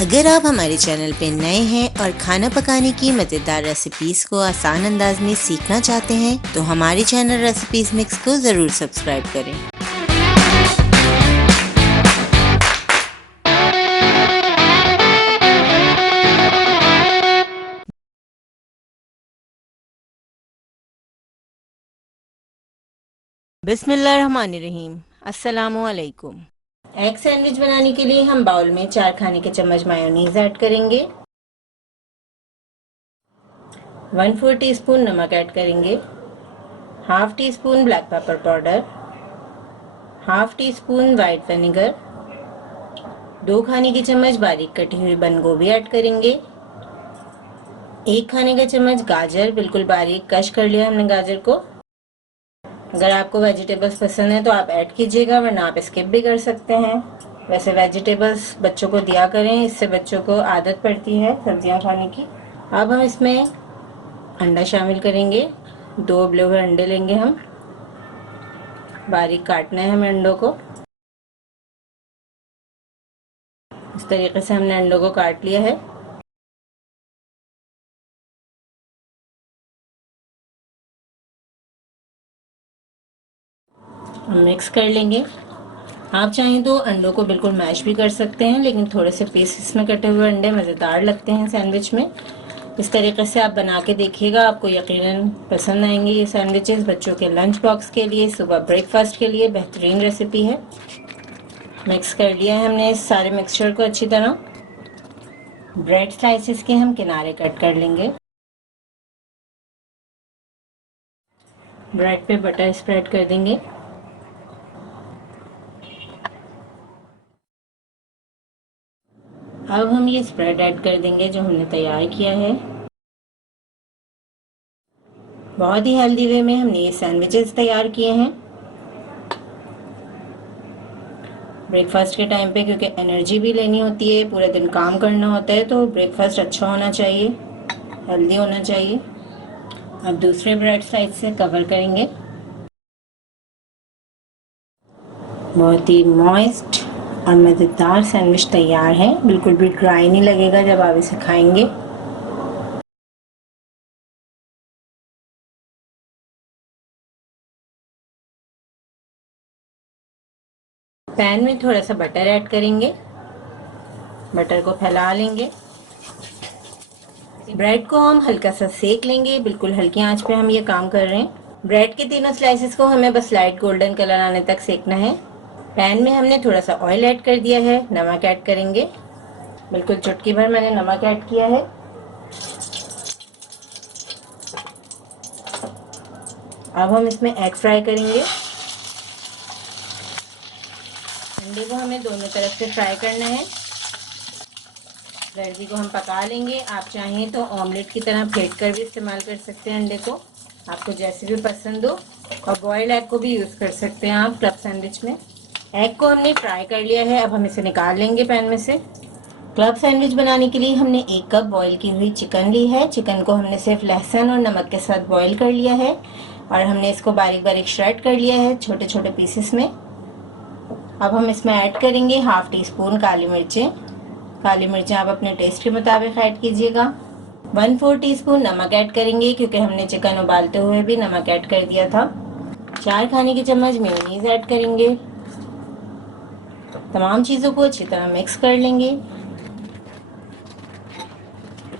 अगर आप हमारे चैनल पर नए हैं और खाना पकाने की मज़ेदार रेसिपीज़ को आसान अंदाज में सीखना चाहते हैं तो हमारे चैनल रेसिपीज़ मिक्स को ज़रूर सब्सक्राइब करें। बिस्मिल्लाहिर्रहमानिर्रहीम। अस्सलामुअलैकुम। एग सैंडविच बनाने के लिए हम बाउल में 4 खाने के चम्मच मायोनीज ऐड करेंगे, 1/4 टीस्पून नमक ऐड करेंगे, half tea spoon black pepper powder, half tea spoon white vinegar, 2 खाने के चम्मच बारीक कटी हुई बंद गोभी ऐड करेंगे, 1 खाने का चम्मच गाजर बिल्कुल बारीक कश कर लिया हमने गाजर को। अगर आपको वेजिटेबल्स पसंद है तो आप ऐड कीजिएगा, वरना आप स्किप भी कर सकते हैं। वैसे वेजिटेबल्स बच्चों को दिया करें, इससे बच्चों को आदत पड़ती है सब्जियां खाने की। अब हम इसमें अंडा शामिल करेंगे, 2 उबले हुए अंडे लेंगे हम, बारीक काटना है हमें अंडों को। इस तरीके से हमने अंडों को काट लिया है। हम मिक्स कर लेंगे। आप चाहें तो अंडों को बिल्कुल मैश भी कर सकते हैं, लेकिन थोड़े से पीसेस में कटे हुए अंडे मज़ेदार लगते हैं सैंडविच में। इस तरीके से आप बना के देखिएगा, आपको यकीनन पसंद आएंगे ये सैंडविचेस। बच्चों के लंच बॉक्स के लिए, सुबह ब्रेकफास्ट के लिए बेहतरीन रेसिपी है। मिक्स कर लिया है हमने इस सारे मिक्सचर को अच्छी तरह। ब्रेड स्लाइसेस के हम किनारे कट कर लेंगे। ब्रेड पे बटर स्प्रेड कर देंगे। अब हम ये स्प्रेड ऐड कर देंगे जो हमने तैयार किया है। बहुत ही हेल्दी वे में हमने ये सैंडविचेस तैयार किए हैं ब्रेकफास्ट के टाइम पे, क्योंकि एनर्जी भी लेनी होती है, पूरे दिन काम करना होता है, तो ब्रेकफास्ट अच्छा होना चाहिए, हेल्दी होना चाहिए। अब दूसरे ब्रेड स्लाइस से कवर करेंगे। बहुत ही मॉइस्ट और मज़ेदार सैंडविच तैयार है, बिल्कुल भी ड्राई नहीं लगेगा जब आप इसे खाएंगे। पैन में थोड़ा सा बटर ऐड करेंगे, बटर को फैला लेंगे। ब्रेड को हम हल्का सा सेक लेंगे, बिल्कुल हल्की आंच पे हम ये काम कर रहे हैं। ब्रेड के तीनों स्लाइसेस को हमें बस लाइट गोल्डन कलर आने तक सेकना है। पैन में हमने थोड़ा सा ऑयल ऐड कर दिया है, नमक ऐड करेंगे, बिल्कुल चुटकी भर मैंने नमक ऐड किया है। अब हम इसमें एग फ्राई करेंगे। अंडे को हमें दोनों तरफ से फ्राई करना है। ब्रेड को हम पका लेंगे। आप चाहें तो ऑमलेट की तरह फेंट कर भी इस्तेमाल कर सकते हैं अंडे को, आपको जैसे भी पसंद हो। और बॉइल्ड एग को भी यूज़ कर सकते हैं आप क्लब सैंडविच में। एग को हमने फ्राई कर लिया है, अब हम इसे निकाल लेंगे पैन में से। क्लब सैंडविच बनाने के लिए हमने 1 कप बॉईल की हुई चिकन ली है। चिकन को हमने सिर्फ लहसुन और नमक के साथ बॉईल कर लिया है और हमने इसको बारीक बारीक श्रेड कर लिया है छोटे छोटे पीसेस में। अब हम इसमें ऐड करेंगे हाफ टी स्पून काली मिर्चें। काली मिर्चें आप अपने टेस्ट के मुताबिक ऐड कीजिएगा। 1/4 टीस्पून नमक ऐड करेंगे, क्योंकि हमने चिकन उबालते हुए भी नमक ऐड कर दिया था। 4 खाने के चम्मच मेयोनीज ऐड करेंगे। तमाम चीज़ों को अच्छी तरह मिक्स कर लेंगे।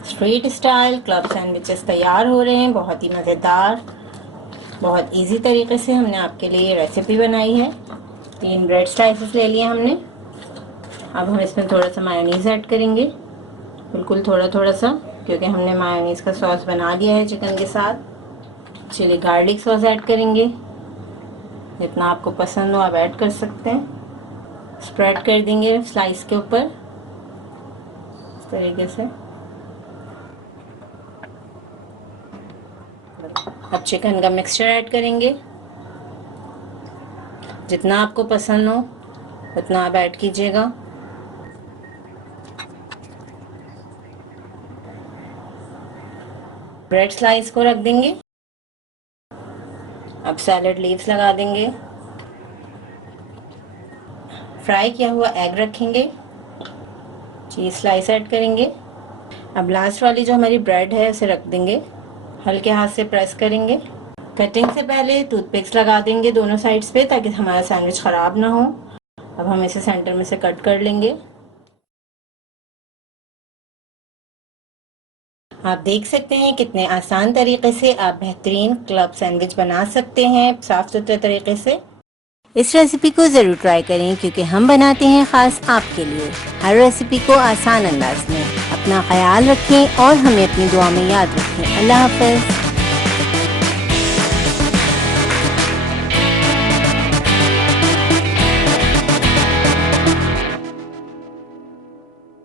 स्ट्रीट स्टाइल क्लब सैंडविचेस तैयार हो रहे हैं, बहुत ही मज़ेदार, बहुत इजी तरीके से हमने आपके लिए ये रेसिपी बनाई है। 3 ब्रेड स्लाइसेस ले लिए हमने। अब हम इसमें थोड़ा सा मायोनीज़ ऐड करेंगे, बिल्कुल थोड़ा थोड़ा सा, क्योंकि हमने मायोनीज़ का सॉस बना लिया है चिकन के साथ। चिली गार्लिक सॉस ऐड करेंगे, जितना आपको पसंद हो आप ऐड कर सकते हैं। स्प्रेड कर देंगे स्लाइस के ऊपर इस तरीके से। अब चिकन का मिक्सचर ऐड करेंगे, जितना आपको पसंद हो उतना आप ऐड कीजिएगा। ब्रेड स्लाइस को रख देंगे। अब सैलड लीव्स लगा देंगे। फ्राई किया हुआ एग रखेंगे। चीज़ स्लाइस ऐड करेंगे। अब लास्ट वाली जो हमारी ब्रेड है उसे रख देंगे, हल्के हाथ से प्रेस करेंगे। कटिंग से पहले टूथपिक्स लगा देंगे दोनों साइड्स पे ताकि हमारा सैंडविच ख़राब ना हो। अब हम इसे सेंटर में से कट कर लेंगे। आप देख सकते हैं कितने आसान तरीके से आप बेहतरीन क्लब सैंडविच बना सकते हैं साफ सुथरे तरीके से। इस रेसिपी को ज़रूर ट्राई करें क्योंकि हम बनाते हैं ख़ास आपके लिए हर रेसिपी को आसान अंदाज में। अपना ख्याल रखें और हमें अपनी दुआ में याद रखें। अल्लाह हाफ़िज़।